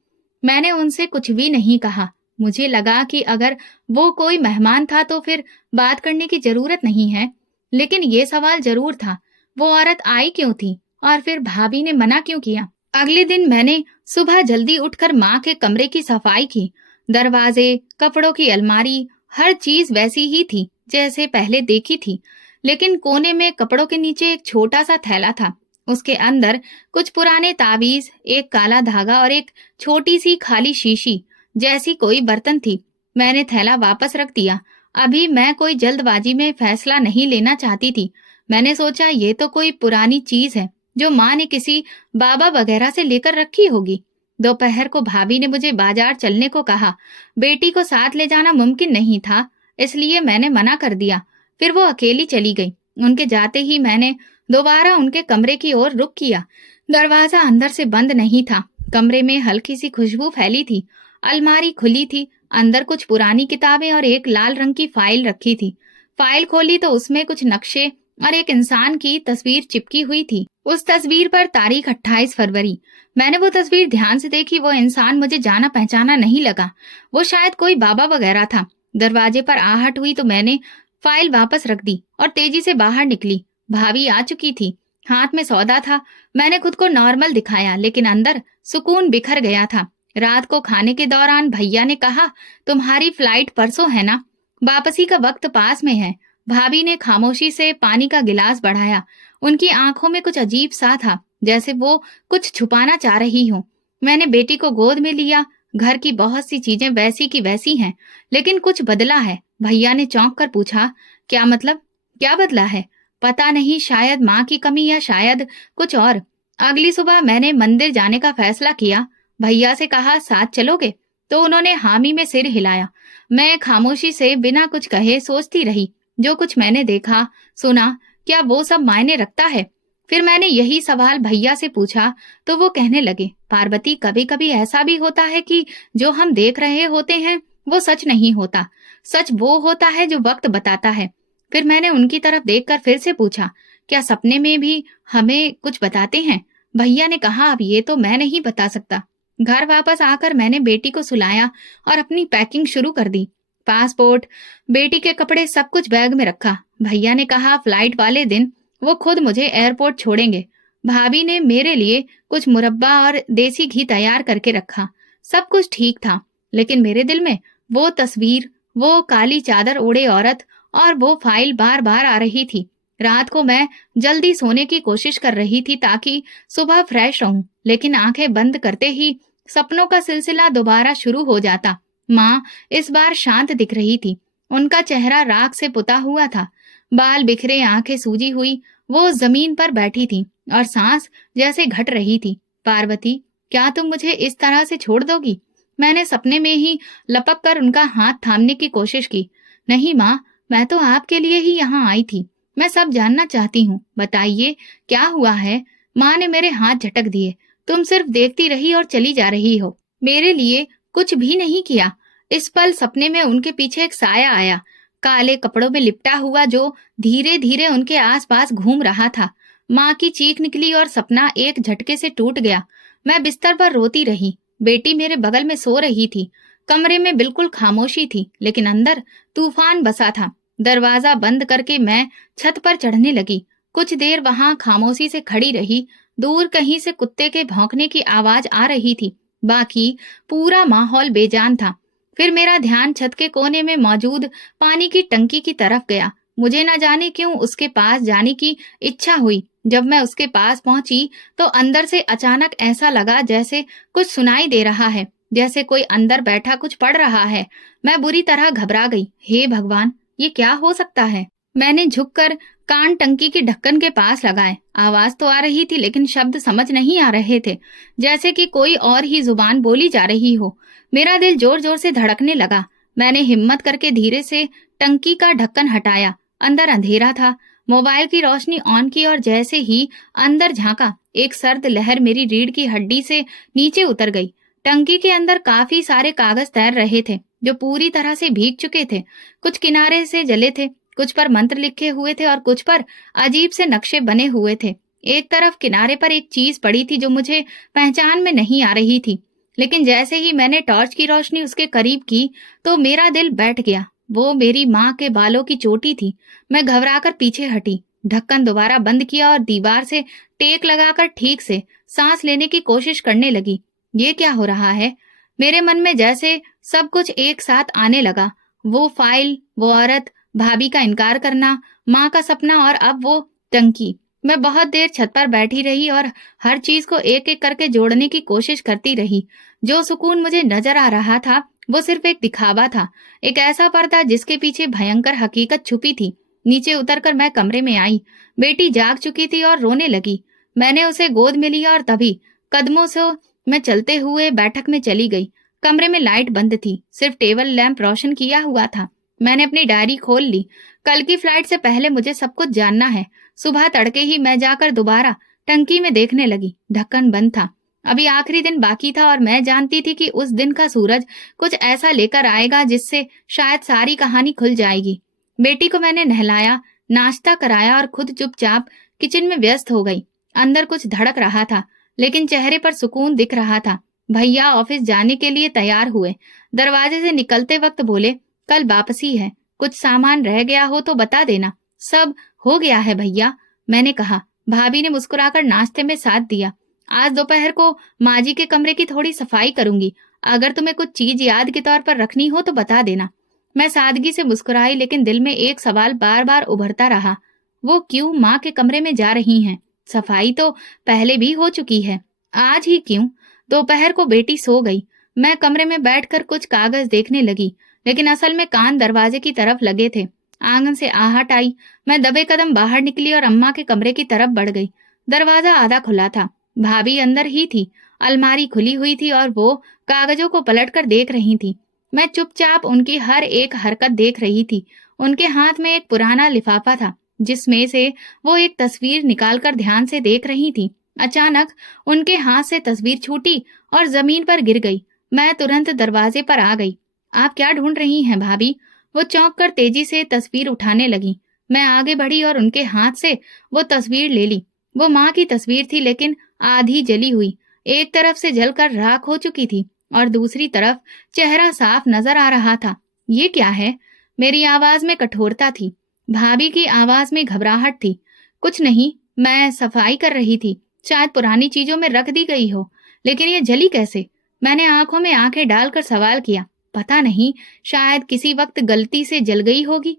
मैंने उनसे कुछ भी नहीं कहा। मुझे लगा कि अगर वो कोई मेहमान था तो फिर बात करने की जरूरत नहीं है, लेकिन ये सवाल जरूर था, वो औरत आई क्यों थी और फिर भाभी ने मना क्यों किया? अगले दिन मैंने सुबह जल्दी उठकर माँ के कमरे की सफाई की। दरवाजे, कपड़ों की अलमारी, हर चीज वैसी ही थी जैसे पहले देखी थी, लेकिन कोने में कपड़ों के नीचे एक छोटा सा थैला था। उसके अंदर कुछ पुराने ताबीज, एक काला धागा और एक छोटी सी खाली शीशी जैसी कोई बर्तन थी। मैंने थैला वापस रख दिया। अभी मैं कोई जल्दबाजी में फैसला नहीं लेना चाहती थी। मैंने सोचा ये तो कोई पुरानी चीज है जो माँ ने किसी बाबा वगैरह से लेकर रखी होगी। दोपहर को भाभी ने मुझे बाजार चलने को कहा। बेटी को साथ ले जाना मुमकिन नहीं था, इसलिए मैंने मना कर दिया। फिर वो अकेली चली गई। उनके जाते ही मैंने दोबारा उनके कमरे की ओर रुख किया। दरवाजा अंदर से बंद नहीं था। कमरे में हल्की सी खुशबू फैली थी। अलमारी खुली थी। अंदर कुछ पुरानी किताबें और एक लाल रंग की फाइल रखी थी। फाइल खोली तो उसमें कुछ नक्शे और एक इंसान की तस्वीर चिपकी हुई थी। उस तस्वीर पर तारीख 28 फरवरी। मैंने वो तस्वीर ध्यान से देखी। वो इंसान मुझे जाना पहचाना नहीं लगा। वो शायद कोई बाबा वगैरह था। दरवाजे पर आहट हुई तो मैंने फाइल वापस रख दी और तेजी से बाहर निकली। भाभी आ चुकी थी। हाथ में सौदा था। मैंने खुद को नॉर्मल दिखाया, लेकिन अंदर सुकून बिखर गया था। रात को खाने के दौरान भैया ने कहा, तुम्हारी फ्लाइट परसों है ना? वापसी का वक्त पास में है। भाभी ने खामोशी से पानी का गिलास बढ़ाया। उनकी आंखों में कुछ अजीब सा था, जैसे वो कुछ छुपाना चाह रही हो। मैंने बेटी को गोद में लिया। घर की बहुत सी चीजें वैसी की वैसी हैं, लेकिन कुछ बदला है। भैया ने चौंक कर पूछा, क्या मतलब? क्या बदला है? पता नहीं, शायद माँ की कमी या शायद कुछ और। अगली सुबह मैंने मंदिर जाने का फैसला किया। भैया से कहा, साथ चलोगे? तो उन्होंने हामी में सिर हिलाया। मैं खामोशी से बिना कुछ कहे सोचती रही, जो कुछ मैंने देखा, सुना, क्या वो सब मायने रखता है? फिर मैंने यही सवाल भैया से पूछा तो वो कहने लगे, पार्वती, कभी कभी ऐसा भी होता है कि जो हम देख रहे होते हैं वो सच नहीं होता। सच वो होता है जो वक्त बताता है। फिर मैंने उनकी तरफ देखकर फिर से पूछा, क्या सपने में भी हमें कुछ बताते हैं? भैया ने कहा, अब ये तो मैं नहीं बता सकता। घर वापस आकर मैंने बेटी को सुलाया और अपनी पैकिंग शुरू कर दी। पासपोर्ट, बेटी के कपड़े, सब कुछ बैग में रखा। भैया ने कहा फ्लाइट वाले दिन वो खुद मुझे एयरपोर्ट छोड़ेंगे। भाभी ने मेरे लिए कुछ मुरब्बा और देसी घी तैयार करके रखा। सब कुछ ठीक था, लेकिन मेरे दिल में वो तस्वीर, वो काली चादर ओढ़े औरत और वो फाइल बार बार आ रही थी। रात को मैं जल्दी सोने की कोशिश कर रही थी ताकि सुबह फ्रेश रहूं, लेकिन आंखें बंद करते ही सपनों का सिलसिला दोबारा शुरू हो जाता। माँ इस बार शांत दिख रही थी। उनका चेहरा राख से पुता हुआ था, बाल बिखरे, आंखें सूजी हुई। वो जमीन पर बैठी थी और सांस जैसे घट रही थी। पार्वती, क्या तुम मुझे इस तरह से छोड़ दोगी? मैंने सपने में ही लपक कर उनका हाथ थामने की कोशिश की। नहीं माँ, मैं तो आपके लिए ही यहाँ आई थी। मैं सब जानना चाहती हूँ, बताइए क्या हुआ है? माँ ने मेरे हाथ झटक दिए। तुम सिर्फ देखती रही और चली जा रही हो, मेरे लिए कुछ भी नहीं किया। इस पल सपने में उनके पीछे एक साया आया, काले कपड़ों में लिपटा हुआ, जो धीरे धीरे उनके आसपास घूम रहा था। माँ की चीख निकली और सपना एक झटके से टूट गया। मैं बिस्तर पर रोती रही। बेटी मेरे बगल में सो रही थी। कमरे में बिल्कुल खामोशी थी, लेकिन अंदर तूफान बसा था। दरवाजा बंद करके मैं छत पर चढ़ने लगी। कुछ देर वहां खामोशी से खड़ी रही। दूर कहीं से कुत्ते के भौंकने की आवाज आ रही थी, बाकी पूरा माहौल बेजान था। फिर मेरा ध्यान छत के कोने में मौजूद पानी की टंकी की तरफ गया। मुझे न जाने क्यों उसके पास जाने की इच्छा हुई। जब मैं उसके पास पहुंची तो अंदर से अचानक ऐसा लगा जैसे कुछ सुनाई दे रहा है, जैसे कोई अंदर बैठा कुछ पढ़ रहा है। मैं बुरी तरह घबरा गई। हे भगवान, ये क्या हो सकता है? मैंने झुककर कान टंकी की ढक्कन के पास लगाए। आवाज तो आ रही थी, लेकिन शब्द समझ नहीं आ रहे थे, जैसे कि कोई और ही जुबान बोली जा रही हो। मेरा दिल जोर जोर से धड़कने लगा। मैंने हिम्मत करके धीरे से टंकी का ढक्कन हटाया। अंदर अंधेरा था। मोबाइल की रोशनी ऑन की और जैसे ही अंदर झांका, एक सर्द लहर मेरी रीढ़ की हड्डी से नीचे उतर गई। टंकी के अंदर काफी सारे कागज तैर रहे थे, जो पूरी तरह से भीग चुके थे। कुछ किनारे से जले थे, कुछ पर मंत्र लिखे हुए थे और कुछ पर अजीब से नक्शे बने हुए थे। एक तरफ किनारे पर एक चीज पड़ी थी जो मुझे पहचान में नहीं आ रही थी, लेकिन जैसे ही मैंने टॉर्च की रोशनी उसके करीब की तो मेरा दिल बैठ गया। वो मेरी माँ के बालों की चोटी थी। मैं घबराकर पीछे हटी, ढक्कन दोबारा बंद किया और दीवार से टेक लगाकर ठीक से सांस लेने की कोशिश करने लगी। ये क्या हो रहा है? मेरे मन में जैसे सब कुछ एक साथ आने लगा। वो फाइल, वो औरत, भाभी का इनकार करना, माँ का सपना और अब वो टंकी। मैं बहुत देर छत पर बैठी रही और हर चीज को एक एक करके जोड़ने की कोशिश करती रही। जो सुकून मुझे नजर आ रहा था वो सिर्फ एक दिखावा था, एक ऐसा पर्दा जिसके पीछे भयंकर हकीकत छुपी थी। नीचे उतरकर मैं कमरे में आई। बेटी जाग चुकी थी और रोने लगी। मैंने उसे गोद में लिया और तभी कदमों से मैं चलते हुए बैठक में चली गई। कमरे में लाइट बंद थी, सिर्फ टेबल लैंप रोशन किया हुआ था। मैंने अपनी डायरी खोल ली। कल की फ्लाइट से पहले मुझे सब कुछ जानना है। सुबह तड़के ही मैं जाकर दोबारा टंकी में देखने लगी। ढक्कन बंद था। अभी आखिरी दिन बाकी था और मैं जानती थी कि उस दिन का सूरज कुछ ऐसा लेकर आएगा जिससे शायद सारी कहानी खुल जाएगी। बेटी को मैंने नहलाया, नाश्ता कराया और खुद चुपचाप किचन में व्यस्त हो गई। अंदर कुछ धड़क रहा था, लेकिन चेहरे पर सुकून दिख रहा था। भैया ऑफिस जाने के लिए तैयार हुए। दरवाजे से निकलते वक्त बोले, कल वापसी है, कुछ सामान रह गया हो तो बता देना। सब हो गया है भैया, मैंने कहा। भाभी ने मुस्कुराकर नाश्ते में साथ दिया। आज दोपहर को माँ जी के कमरे की थोड़ी सफाई करूंगी। अगर तुम्हें कुछ चीज याद के तौर पर रखनी हो तो बता देना। मैं सादगी से मुस्कुराई, लेकिन दिल में एक सवाल बार बार उभरता रहा। वो क्यों माँ के कमरे में जा रही हैं? सफाई तो पहले भी हो चुकी है, आज ही क्यों? दोपहर को बेटी सो गई। मैं कमरे में बैठकर कुछ कागज देखने लगी, लेकिन असल में कान दरवाजे की तरफ लगे थे। आंगन से आहट आई। मैं दबे कदम बाहर निकली और अम्मा के कमरे की तरफ बढ़ गई। दरवाजा आधा खुला था। भाभी अंदर ही थी। अलमारी खुली हुई थी और वो कागजों को पलटकर देख रही थी। मैं चुपचाप उनकी हर एक हरकत देख रही थी। उनके हाथ में एक पुराना लिफाफा था, जिसमें से वो एक तस्वीर निकालकर ध्यान से देख रही थी। अचानक उनके हाथ से तस्वीर छूटी और जमीन पर गिर गई। मैं तुरंत दरवाजे पर आ गई। आप क्या ढूंढ रही हैं भाभी? वो चौंक कर तेजी से तस्वीर उठाने लगी। मैं आगे बढ़ी और उनके हाथ से वो तस्वीर ले ली। वो माँ की तस्वीर थी, लेकिन आधी जली हुई। एक तरफ से जलकर राख हो चुकी थी और दूसरी तरफ चेहरा साफ नजर आ रहा था। ये क्या है? मेरी आवाज में कठोरता थी। भाभी की आवाज में घबराहट थी। कुछ नहीं, मैं सफाई कर रही थी। शायद पुरानी चीजों में रख दी गई हो, लेकिन ये जली कैसे? मैंने आंखों में आंखें डालकर सवाल किया। पता नहीं, शायद किसी वक्त गलती से जल गई होगी।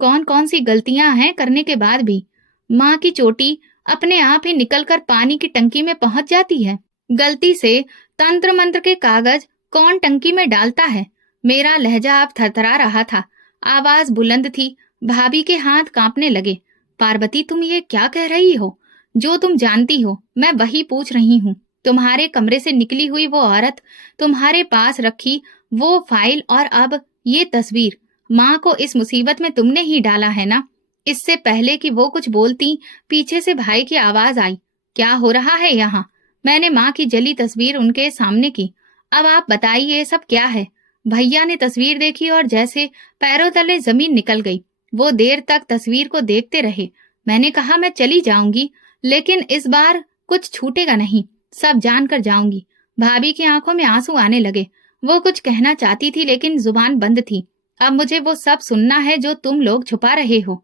कौन कौन सी गलतियां हैं करने के बाद भी। माँ की चोटी अपने आप ही निकलकर पानी की टंकी में पहुंच जाती है। गलती से तंत्र मंत्र के कागज कौन टंकी में डालता है? मेरा लहजा अब थरथरा रहा था। आवाज बुलंद थी। भाभी के हाथ कांपने लगे। पार्वती, तुम ये क्या कह रही हो? जो तुम जानती हो मैं वही पूछ रही हूँ। तुम्हारे कमरे से निकली हुई वो औरत, तुम्हारे पास रखी वो फाइल और अब ये तस्वीर, माँ को इस मुसीबत में तुमने ही डाला है ना? इससे पहले कि वो कुछ बोलती, पीछे से भाई की आवाज आई, क्या हो रहा है यहाँ? मैंने माँ की जली तस्वीर उनके सामने की। अब आप बताइए ये सब क्या है? भैया ने तस्वीर देखी और जैसे पैरों तले जमीन निकल गई। वो देर तक तस्वीर को देखते रहे। मैंने कहा मैं चली जाऊंगी, लेकिन इस बार कुछ छूटेगा नहीं, सब जान कर जाऊंगी। भाभी की आंखों में आंसू आने लगे। वो कुछ कहना चाहती थी लेकिन जुबान बंद थी। अब मुझे वो सब सुनना है जो तुम लोग छुपा रहे हो।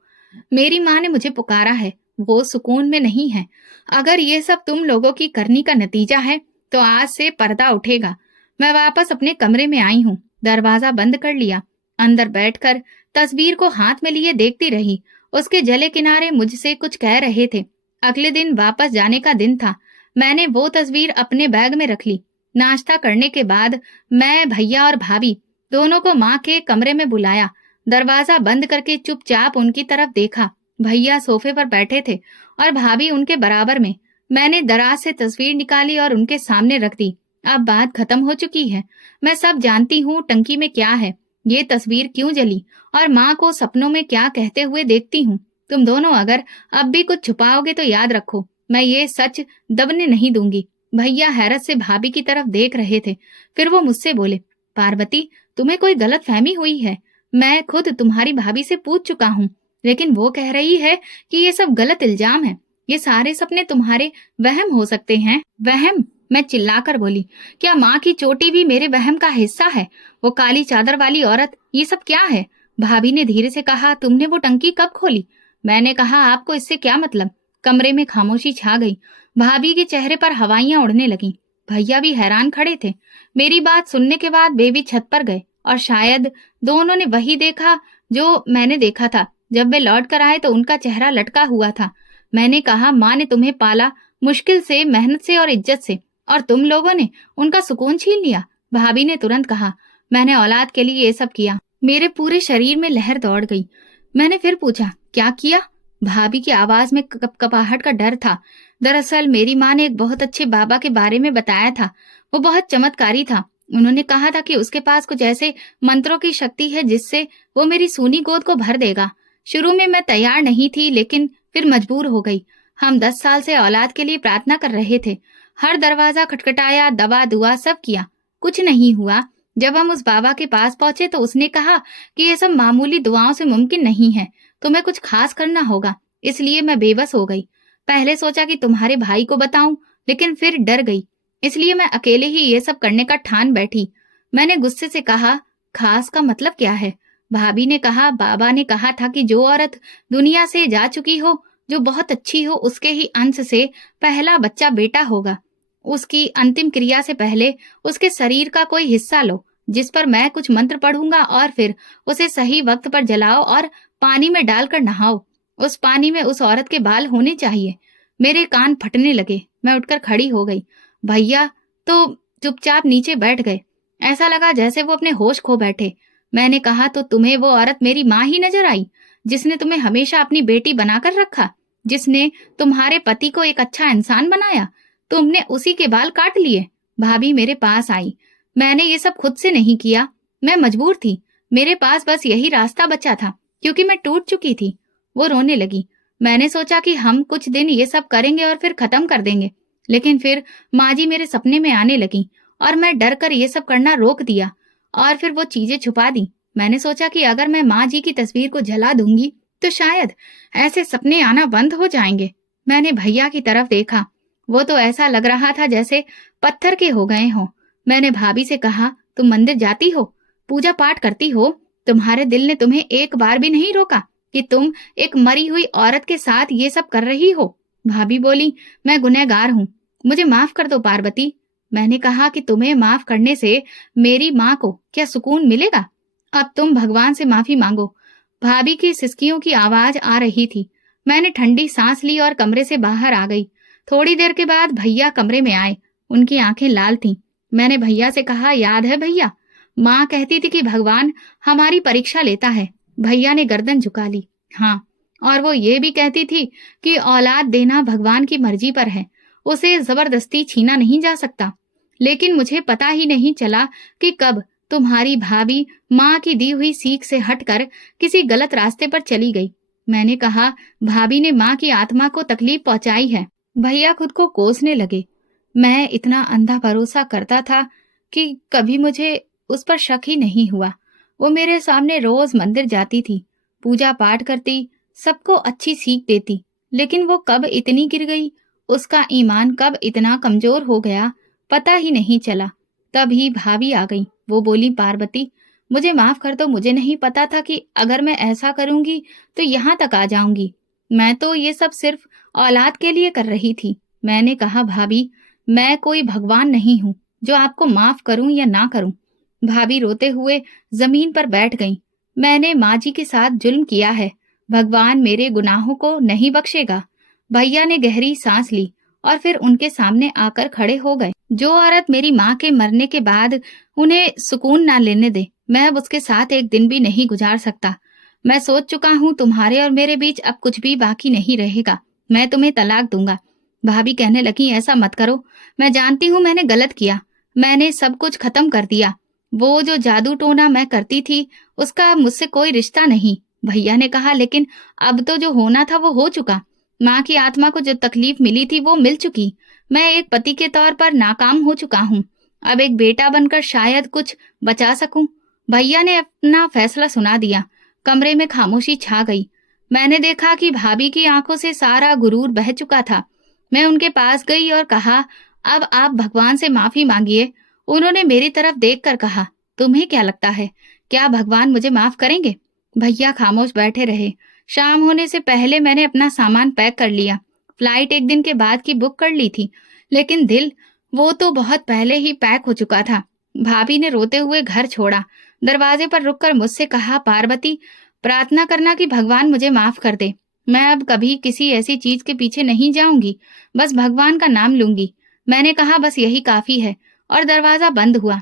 मेरी माँ ने मुझे पुकारा है, वो सुकून में नहीं है। अगर ये सब तुम लोगों की करनी का नतीजा है तो आज से पर्दा उठेगा। मैं वापस अपने कमरे में आई हूँ, दरवाजा बंद कर लिया। अंदर बैठकर तस्वीर को हाथ में लिए देखती रही। उसके जले किनारे मुझसे कुछ कह रहे थे। अगले दिन वापस जाने का दिन था। मैंने वो तस्वीर अपने बैग में रख ली। नाश्ता करने के बाद मैं, भैया और भाभी दोनों को माँ के कमरे में बुलाया। दरवाजा बंद करके चुपचाप उनकी तरफ देखा। भैया सोफे पर बैठे थे और भाभी उनके बराबर में। मैंने दराज से तस्वीर निकाली और उनके सामने रख दी। अब बात खत्म हो चुकी है। मैं सब जानती हूँ टंकी में क्या है, ये तस्वीर क्यों जली और माँ को सपनों में क्या कहते हुए देखती हूँ। तुम दोनों अगर अब भी कुछ छुपाओगे तो याद रखो, मैं ये सच दबने नहीं दूंगी। भैया हैरत से भाभी की तरफ देख रहे थे। फिर वो मुझसे बोले, पार्वती, तुम्हें कोई गलत फहमी हुई है। मैं खुद तुम्हारी भाभी से पूछ चुका हूँ, लेकिन वो कह रही है कि ये सब गलत इल्जाम है। ये सारे सपने तुम्हारे वहम हो सकते हैं। वहम? मैं चिल्लाकर बोली, क्या माँ की चोटी भी मेरे वहम का हिस्सा है? वो काली चादर वाली औरत, ये सब क्या है? भाभी ने धीरे से कहा, तुमने वो टंकी कब खोली? मैंने कहा, आपको इससे क्या मतलब? कमरे में खामोशी छा गई। भाभी के चेहरे पर हवाइयां उड़ने लगीं। भैया भी हैरान खड़े थे। मेरी बात सुनने के बाद बेबी छत पर गए और शायद दोनों ने वही देखा जो मैंने देखा था। जब वे लौट कर आए तो उनका चेहरा लटका हुआ था। मैंने कहा, माँ ने तुम्हें पाला, मुश्किल से, मेहनत से और इज्जत से, और तुम लोगों ने उनका सुकून छीन लिया। भाभी ने तुरंत कहा, मैंने औलाद के लिए ये सब किया। मेरे पूरे शरीर में लहर दौड़ गई। मैंने फिर पूछा, क्या किया? भाभी की आवाज में कपकपाहट का डर था। दरअसल मेरी माँ ने एक बहुत अच्छे बाबा के बारे में बताया था। वो बहुत चमत्कारी था। उन्होंने कहा था कि उसके पास कुछ ऐसे मंत्रों की शक्ति है जिससे वो मेरी सूनी गोद को भर देगा। शुरू में मैं तैयार नहीं थी, लेकिन फिर मजबूर हो गई। हम 10 साल से औलाद के लिए प्रार्थना कर रहे थे। हर दरवाजा खटखटाया, दवा दुआ सब किया, कुछ नहीं हुआ। जब हम उस बाबा के पास पहुंचे तो उसने कहा कि ये सब मामूली दुआओं से मुमकिन नहीं है, तुम्हें कुछ खास करना होगा। इसलिए मैं बेबस हो गई। पहले सोचा कि तुम्हारे भाई को बताऊं, लेकिन फिर डर गई। इसलिए मैं अकेले ही ये सब करने का ठान बैठी। मैंने गुस्से से कहा, खास का मतलब क्या है? भाभी ने कहा, बाबा ने कहा था कि जो औरत दुनिया से जा चुकी हो, जो बहुत अच्छी हो, उसके ही अंश से पहला बच्चा बेटा होगा। उसकी अंतिम क्रिया से पहले उसके शरीर का कोई हिस्सा लो, जिस पर मैं कुछ मंत्र पढ़ूंगा, और फिर उसे सही वक्त पर जलाओ और पानी में डालकर नहाओ। उस पानी में उस औरत के बाल होने चाहिए। मेरे कान फटने लगे। मैं उठकर खड़ी हो गई। भैया तो चुपचाप नीचे बैठ गए। ऐसा लगा जैसे वो अपने होश खो बैठे। मैंने कहा, तो तुम्हें वो औरत मेरी माँ ही नजर आई, जिसने तुम्हें हमेशा अपनी बेटी बनाकर रखा, जिसने तुम्हारे पति को एक अच्छा इंसान बनाया? तुमने उसी के बाल काट लिए। भाभी मेरे पास आई। मैंने ये सब खुद से नहीं किया, मैं मजबूर थी। मेरे पास बस यही रास्ता बचा था, क्योंकि मैं टूट चुकी थी। वो रोने लगी। मैंने सोचा कि हम कुछ दिन ये सब करेंगे और फिर खत्म कर देंगे, लेकिन फिर माँ जी मेरे सपने में आने लगी और मैं डर कर ये सब करना रोक दिया और फिर वो चीजें छुपा दी। मैंने सोचा कि अगर मैं माँ जी की तस्वीर को जला दूंगी तो शायद ऐसे सपने आना बंद हो जाएंगे। मैंने भैया की तरफ देखा। वो तो ऐसा लग रहा था जैसे पत्थर के हो गए हों। मैंने भाभी से कहा, तुम मंदिर जाती हो, पूजा पाठ करती हो, तुम्हारे दिल ने तुम्हें एक बार भी नहीं रोका कि तुम एक मरी हुई औरत के साथ ये सब कर रही हो? भाभी बोली, मैं गुनहगार हूँ, मुझे माफ कर दो पार्वती। मैंने कहा कि तुम्हें माफ करने से मेरी माँ को क्या सुकून मिलेगा? अब तुम भगवान से माफी मांगो। भाभी की सिसकियों की आवाज आ रही थी। मैंने ठंडी सांस ली और कमरे से बाहर आ गई। थोड़ी देर के बाद भैया कमरे में आए। उनकी आंखें लाल थीं। मैंने भैया से कहा, याद है भैया, माँ कहती थी कि भगवान हमारी परीक्षा लेता है। भैया ने गर्दन झुका ली। हाँ, और वो ये भी कहती थी कि औलाद देना भगवान की मर्जी पर है, उसे जबरदस्ती छीना नहीं जा सकता। लेकिन मुझे पता ही नहीं चला कि कब तुम्हारी भाभी माँ की दी हुई सीख से हटकर किसी गलत रास्ते पर चली गई। मैंने कहा, भाभी ने माँ की आत्मा को तकलीफ पहुंचाई है। भैया खुद को कोसने लगे। मैं इतना अंधा भरोसा करता था कि कभी मुझे उस पर शक ही नहीं हुआ। वो मेरे सामने रोज मंदिर जाती थी, पूजा पाठ करती, सबको अच्छी सीख देती। लेकिन वो कब इतनी गिर गई, उसका ईमान कब इतना कमजोर हो गया, पता ही नहीं चला। तभी भाभी आ गई। वो बोली, पार्वती मुझे माफ कर दो, मुझे नहीं पता था कि अगर मैं ऐसा करूंगी तो यहाँ तक आ जाऊंगी। मैं तो ये सब सिर्फ औलाद के लिए कर रही थी। मैंने कहा, भाभी मैं कोई भगवान नहीं हूँ जो आपको माफ करूं या ना करूं। भाभी रोते हुए जमीन पर बैठ गईं। मैंने माँ जी के साथ जुल्म किया है, भगवान मेरे गुनाहों को नहीं बख्शेगा। भैया ने गहरी सांस ली और फिर उनके सामने आकर खड़े हो गए। जो औरत मेरी माँ के मरने के बाद उन्हें सुकून ना लेने दे, मैं अब उसके साथ एक दिन भी नहीं गुजार सकता। मैं सोच चुका हूँ, तुम्हारे और मेरे बीच अब कुछ भी बाकी नहीं रहेगा। मैं तुम्हें तलाक दूंगा। भाभी कहने लगी, ऐसा मत करो, मैं जानती हूँ मैंने गलत किया, मैंने सब कुछ खत्म कर दिया। वो जो जादू टोना मैं करती थी उसका मुझसे कोई रिश्ता नहीं। भैया ने कहा, लेकिन अब तो जो होना था वो हो चुका। माँ की आत्मा को जो तकलीफ मिली थी वो मिल चुकी। मैं एक पति के तौर पर नाकाम हो चुका हूँ, अब एक बेटा बनकर शायद कुछ बचा सकूं। भैया ने अपना फैसला सुना दिया। कमरे में खामोशी छा गई। मैंने देखा कि भाभी की आंखों से सारा गुरूर बह चुका था। मैं उनके पास गई और कहा, अब आप भगवान से माफी मांगिए। उन्होंने मेरी तरफ देखकर कहा, तुम्हें क्या लगता है, क्या भगवान मुझे माफ करेंगे? भैया खामोश बैठे रहे। शाम होने से पहले मैंने अपना सामान पैक कर लिया। फ्लाइट एक दिन के बाद की बुक कर ली थी, लेकिन दिल वो तो बहुत पहले ही पैक हो चुका था। भाभी ने रोते हुए घर छोड़ा। दरवाजे पर रुककर मुझसे कहा, पार्वती प्रार्थना करना कि भगवान मुझे माफ कर दे। मैं अब कभी किसी ऐसी चीज के पीछे नहीं जाऊंगी, बस भगवान का नाम लूंगी। मैंने कहा, बस यही काफी है, और दरवाजा बंद हुआ।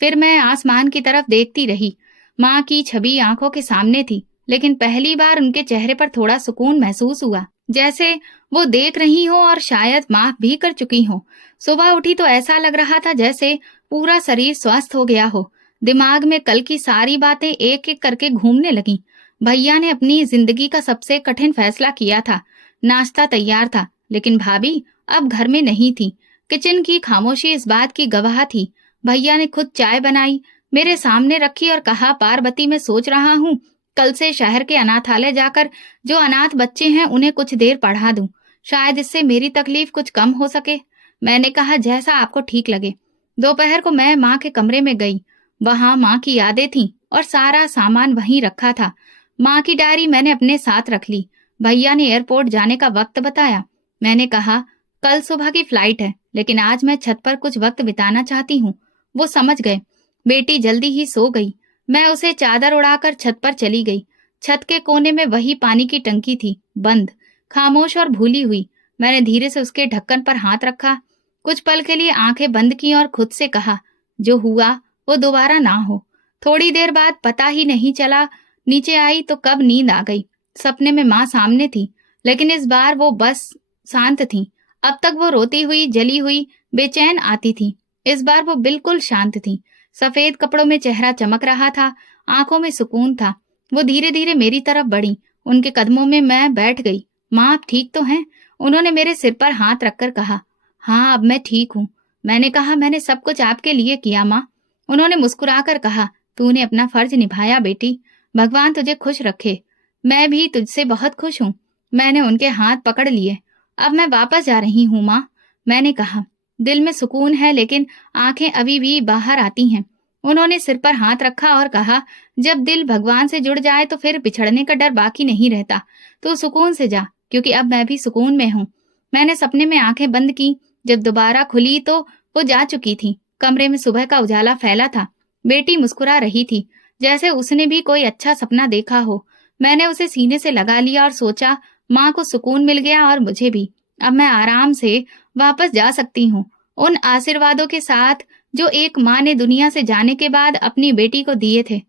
फिर मैं आसमान की तरफ देखती रही। माँ की छवि आंखों के सामने थी, लेकिन पहली बार उनके चेहरे पर थोड़ा सुकून महसूस हुआ, जैसे वो देख रही हो और शायद माफ भी कर चुकी हो। सुबह उठी तो ऐसा लग रहा था जैसे पूरा शरीर स्वस्थ हो गया हो। दिमाग में कल की सारी बातें एक एक करके घूमने लगीं। भैया ने अपनी जिंदगी का सबसे कठिन फैसला किया था। नाश्ता तैयार था, लेकिन भाभी अब घर में नहीं थी। किचन की खामोशी इस बात की गवाह थी। भैया ने खुद चाय बनाई, मेरे सामने रखी और कहा, पार्वती मैं सोच रहा हूँ कल से शहर के अनाथालय जाकर जो अनाथ बच्चे हैं उन्हें कुछ देर पढ़ा दूं, शायद इससे मेरी तकलीफ कुछ कम हो सके। मैंने कहा, जैसा आपको ठीक लगे। दोपहर को मैं माँ के कमरे में गई। वहां माँ की यादें थीं और सारा सामान वहीं रखा था। माँ की डायरी मैंने अपने साथ रख ली। भैया ने एयरपोर्ट जाने का वक्त बताया। मैंने कहा, कल सुबह की फ्लाइट है, लेकिन आज मैं छत पर कुछ वक्त बिताना चाहती हूँ। वो समझ गए। बेटी जल्दी ही सो गई। मैं उसे चादर उड़ाकर छत पर चली गई। छत के कोने में वही पानी की टंकी थी, बंद, खामोश और भूली हुई। मैंने धीरे से उसके ढक्कन पर हाथ रखा, कुछ पल के लिए आंखें बंद की और खुद से कहा, जो हुआ वो दोबारा ना हो। थोड़ी देर बाद पता ही नहीं चला नीचे आई तो कब नींद आ गई। सपने में माँ सामने थी, लेकिन इस बार वो बस शांत थी। अब तक वो रोती हुई, जली हुई, बेचैन आती थी। इस बार वो बिल्कुल शांत थी। सफेद कपड़ों में चेहरा चमक रहा था, आंखों में सुकून था। वो धीरे धीरे मेरी तरफ बढ़ी। उनके कदमों में मैं बैठ गई। माँ आप ठीक तो हैं? उन्होंने मेरे सिर पर हाथ रखकर कहा, हाँ अब मैं ठीक हूँ। मैंने कहा, मैंने सब कुछ आपके लिए किया माँ। उन्होंने मुस्कुराकर कहा, तूने अपना फर्ज निभाया बेटी, भगवान तुझे खुश रखे। मैं भी तुझसे बहुत खुश हूँ। मैंने उनके हाथ पकड़ लिए। अब मैं वापस जा रही हूँ माँ। मैंने कहा, दिल में सुकून है लेकिन आंखें अभी भी बाहर आती हैं। उन्होंने सिर पर हाथ रखा और कहा, जब दिल भगवान से जुड़ जाए तो फिर बिछड़ने का डर बाकी नहीं रहता। तो सुकून से जा, क्योंकि अब मैं भी सुकून में हूँ। मैंने सपने में आंखें बंद की। जब दोबारा खुली तो वो जा चुकी थी। कमरे में सुबह का उजाला फैला था। बेटी मुस्कुरा रही थी, जैसे उसने भी कोई अच्छा सपना देखा हो। मैंने उसे सीने से लगा लिया और सोचा, माँ को सुकून मिल गया और मुझे भी। अब मैं आराम से वापस जा सकती हूँ, उन आशीर्वादों के साथ जो एक माँ ने दुनिया से जाने के बाद अपनी बेटी को दिए थे।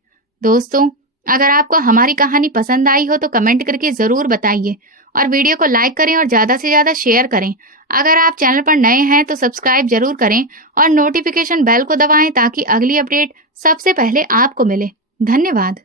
दोस्तों, अगर आपको हमारी कहानी पसंद आई हो तो कमेंट करके ज़रूर बताइए और वीडियो को लाइक करें और ज़्यादा से ज़्यादा शेयर करें। अगर आप चैनल पर नए हैं तो सब्सक्राइब ज़रूर करें और नोटिफिकेशन बेल को दबाएं ताकि अगली अपडेट सबसे पहले आपको मिले। धन्यवाद।